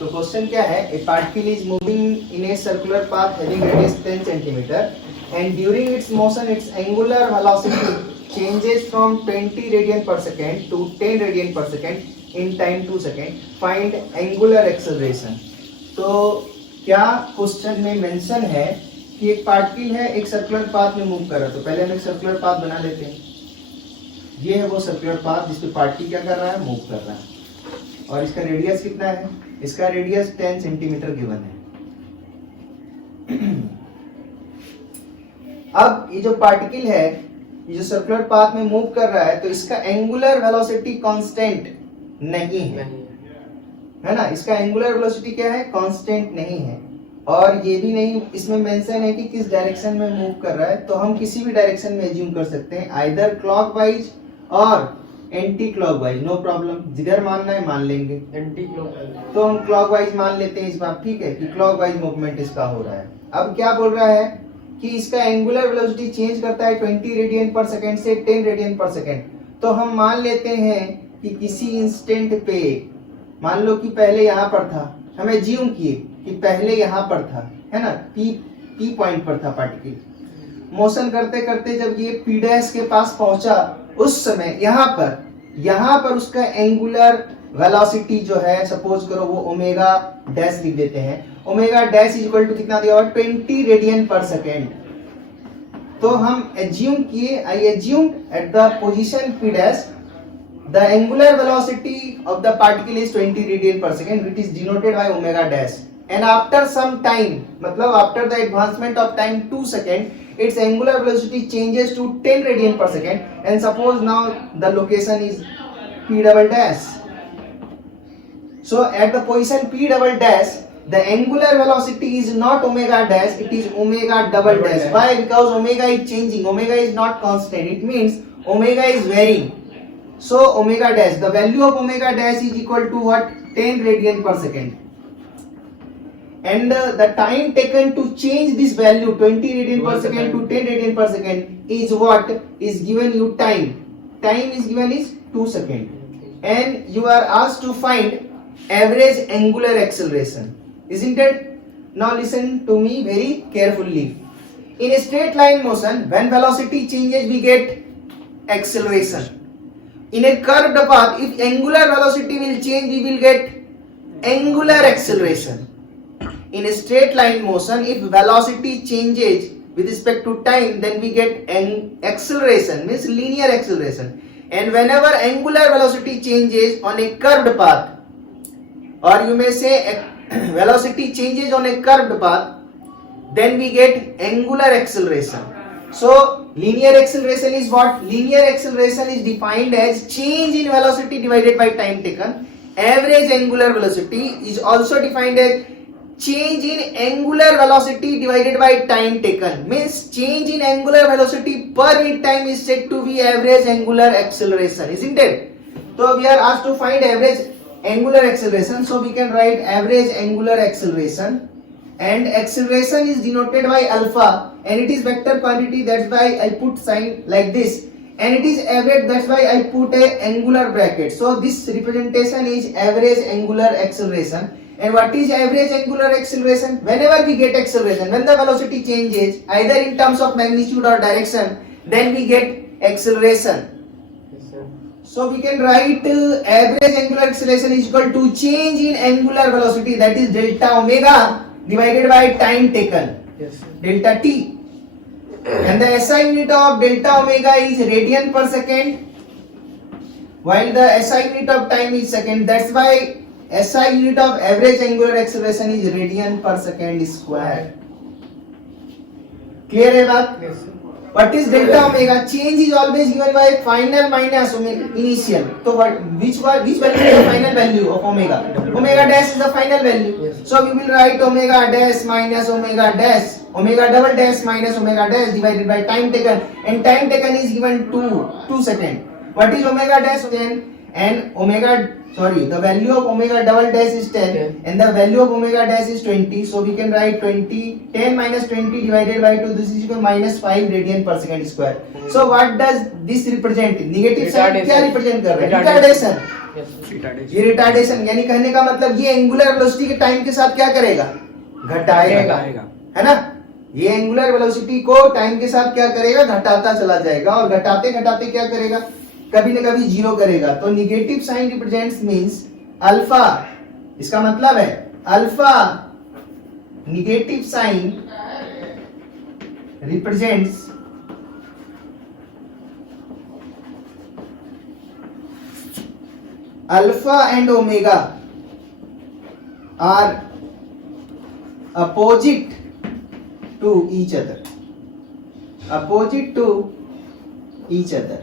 तो क्वेश्चन क्या है, ए particle is moving in a circular path having radius 10 centimetre and during its motion it's angular velocity changes from 20 radian पर second to 10 radian पर second in time 2 second, find angular acceleration. तो क्या question में mention है कि एक particle है एक सर्कुलर पाथ में मूव कर रहा है। तो पहले हम एक सर्कुलर पाथ बना लेते हैं। ये है वो सर्कुलर पाथ जिस पे पार्टिकल क्या कर रहा है, मूव कर रहा है। और इसका रेडियस कितना है, इसका रेडियस 10 सेंटीमीटर गिवन है। अब ये जो पार्टिकल है, ये जो सर्कुलर पाथ में मूव कर रहा है, तो इसका एंगुलर वेलोसिटी कांस्टेंट नहीं है ना। इसका एंगुलर वेलोसिटी क्या है, कांस्टेंट नहीं है। और ये भी नहीं इसमें मेंशन है कि किस डायरेक्शन में मूव कर रहा है। तो हम किसी भी डायरेक्शन में एज्यूम कर सकते हैं, आइदर क्लॉकवाइज और एंटी क्लॉकवाइज, नो प्रॉब्लम। जिधर मानना है मान लेंगे। एंटी क्लॉकवाइज तो हम क्लॉकवाइज मान लेते हैं इस बार, ठीक है, कि क्लॉकवाइज मूवमेंट इसका हो रहा है। अब क्या बोल रहा है कि इसका एंगुलर वेलोसिटी चेंज करता है 20 रेडियन पर सेकेंड से 10 रेडियन पर सेकेंड। तो हम मान लेते हैं कि किसी इंस्टेंट पे, मान लो कि पहले यहाँ पर था, हमें एज्यूम किए कि पहले यहाँ पर था, है ना, पी पॉइंट पर था पार्टिकल। मोशन करते करते जब ये पी डैश के पास पहुंचा, उस समय यहाँ पर उसका एंगुलर वेलोसिटी जो है, सपोज करो वो ओमेगा डैश लिख देते हैं। Omega dash is equal to कितना दिया हुआ, 20 रेडियन पर सेकेंड। तो हम एज्यूम किए, I assume at the position P dash the angular velocity of the particle is 20 radian per second, which is denoted by omega dash. And after some time, मतलब after the advancement of time 2 second, its angular velocity changes to 10 radian per second. And suppose now the location is p double dash. So at the position p double dash, the angular velocity is not omega dash, it is omega double dash. Why? Because omega is changing. Omega is not constant. It means omega is varying. So omega dash, the value of omega dash is equal to what, 10 radian per second. And the time taken to change this value 20 radian per second to 10 radian per second is what is given you time. Time is given is 2 seconds. And you are asked to find average angular acceleration. Isn't it? Now listen to me very carefully. In a straight line motion, when velocity changes, we get acceleration. In a curved path, if angular velocity will change, we will get angular acceleration. In a straight line motion, if velocity changes with respect to time, then we get acceleration, means linear acceleration. And whenever angular velocity changes on a curved path, or you may say velocity changes on a curved path, then we get angular acceleration. So linear acceleration is what? Linear acceleration is defined as change in velocity divided by time taken. Average angular velocity is also defined as change in angular velocity divided by time taken. Means change in angular velocity per unit time is said to be average angular acceleration, isn't it? So we are asked to find average angular acceleration. So we can write average angular acceleration. And acceleration is denoted by alpha, and it is vector quantity, that's why I put sign like this. And it is average, that's why I put a angular bracket. So this representation is average angular acceleration. And what is average angular acceleration? Whenever we get acceleration, when the velocity changes either in terms of magnitude or direction, then we get acceleration. So we can write average angular acceleration is equal to change in angular velocity, that is delta omega divided by time taken, delta t. And the SI unit of delta omega is radian per second, while the SI unit of time is second. That's why SI unit of average angular acceleration is radian per second square. Clear है बात? Yes. What is delta omega? Change is always given by final minus initial. So which value is the final value of omega? Omega dash is the final value. Yes. So we will write omega dash minus omega dash, omega double dash minus omega dash divided by time taken, and time taken is given 2 seconds. What is omega dash then? And omega sorry, the value of omega double dash is 10 and the value of omega dash is 20, so we can write 10 minus 20 divided by 2, this is equal minus 5 radian per second square. So what does this represent? Negative sign क्या represent कर रहा है? Retardation. ये retardation, यानी कहने का मतलब ये एंगुलर वेलोसिटी के टाइम के साथ क्या करेगा? घटाएगा, है ना? ये एंगुलर वेलोसिटी को टाइम के साथ क्या करेगा? घटाता चला जाएगा और घटाते घटाते क्या करेगा? कभी न कभी जीरो करेगा. तो negative sign represents means alpha, इसका मतलब है alpha negative sign represents alpha and omega are opposite to each other, opposite to each other.